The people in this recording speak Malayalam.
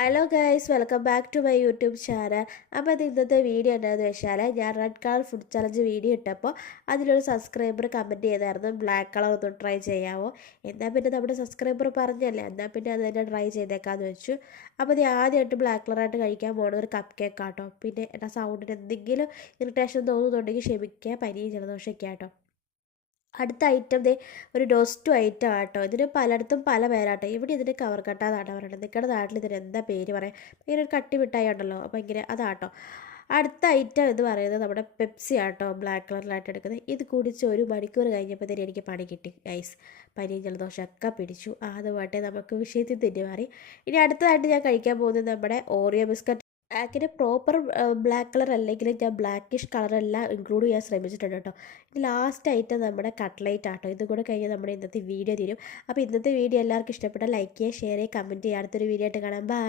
Hello guys, welcome back to my YouTube channel. അപ്പോൾ അത് ഇന്നത്തെ വീഡിയോ എന്താണെന്ന് വെച്ചാൽ, ഞാൻ red colour food challenge video ഇട്ടപ്പോൾ അതിലൊരു സബ്സ്ക്രൈബർ കമൻറ്റ് ചെയ്തായിരുന്നു ബ്ലാക്ക് കളർ ഒന്ന് ട്രൈ ചെയ്യാമോ. എന്നാൽ പിന്നെ നമ്മുടെ സബ്സ്ക്രൈബർ പറഞ്ഞല്ലേ, എന്നാൽ പിന്നെ അത് തന്നെ ട്രൈ ചെയ്തേക്കാമെന്ന് വെച്ചു. അപ്പോൾ ഞാൻ ആദ്യമായിട്ട് ബ്ലാക്ക് കളറായിട്ട് കഴിക്കാൻ പോകുന്ന ഒരു കപ്പ് കേക്ക് ആട്ടോ. പിന്നെ എൻ്റെ സൗണ്ടിന് എന്തെങ്കിലും ഇറിറ്റേഷൻ തോന്നുന്നുണ്ടെങ്കിൽ ക്ഷമിക്കുക, പനിയും ജലദോഷമൊക്കെ ആട്ടോ. അടുത്ത ഐറ്റം ദേ ഒരു ഡോസ്റ്റു ഐറ്റം ആട്ടോ. ഇതിന് പലയിടത്തും പല പേരാട്ടോ. ഇവിടെ ഇതിന് കവർ കട്ടാന്നാണ് പറയുന്നത്. നിങ്ങളുടെ നാട്ടിൽ ഇതിന് എന്താ പേര് പറയാം? ഇങ്ങനെ ഒരു കട്ടി മിഠായി ഉണ്ടല്ലോ, അപ്പോൾ ഇങ്ങനെ അതാട്ടോ. അടുത്ത ഐറ്റം എന്ന് പറയുന്നത് നമ്മുടെ പെപ്സി ആട്ടോ, ബ്ലാക്ക് കളറിലായിട്ട് എടുക്കുന്നത്. ഇത് കുടിച്ച് 1 മണിക്കൂർ കഴിഞ്ഞപ്പോഴത്തേനും എനിക്ക് പണി കിട്ടി ഗൈസ്. പനിയും ജലദോഷമൊക്കെ പിടിച്ചു. അതുമായിട്ട് നമുക്ക് വിഷയത്തിൽ തന്നെ മാറി. ഇനി അടുത്തതായിട്ട് ഞാൻ കഴിക്കാൻ പോകുന്നത് നമ്മുടെ ഓറിയോ ബിസ്ക്കറ്റ്. ബ്ലാക്കിന് പ്രോപ്പർ ബ്ലാക്ക് കളർ അല്ലെങ്കിലും ഞാൻ ബ്ലാക്കിഷ് കളറെല്ലാം ഇൻക്ലൂഡ് ചെയ്യാൻ ശ്രമിച്ചിട്ടുണ്ട് കേട്ടോ. ഇനി ലാസ്റ്റ് ഐറ്റം നമ്മുടെ കട്ട്ലേറ്റ് ആട്ടോ. ഇതും കൂടെ കഴിഞ്ഞാൽ നമ്മുടെ ഇന്നത്തെ വീഡിയോ തീരും. അപ്പോൾ ഇന്നത്തെ വീഡിയോ എല്ലാവർക്കും ഇഷ്ടപ്പെട്ടാൽ ലൈക്ക് ചെയ്യുക, ഷെയർ ചെയ്യുക, കമൻറ്റ് ചെയ്യുക. അടുത്തൊരു വീഡിയോ ആയിട്ട് കാണാം. ബൈ.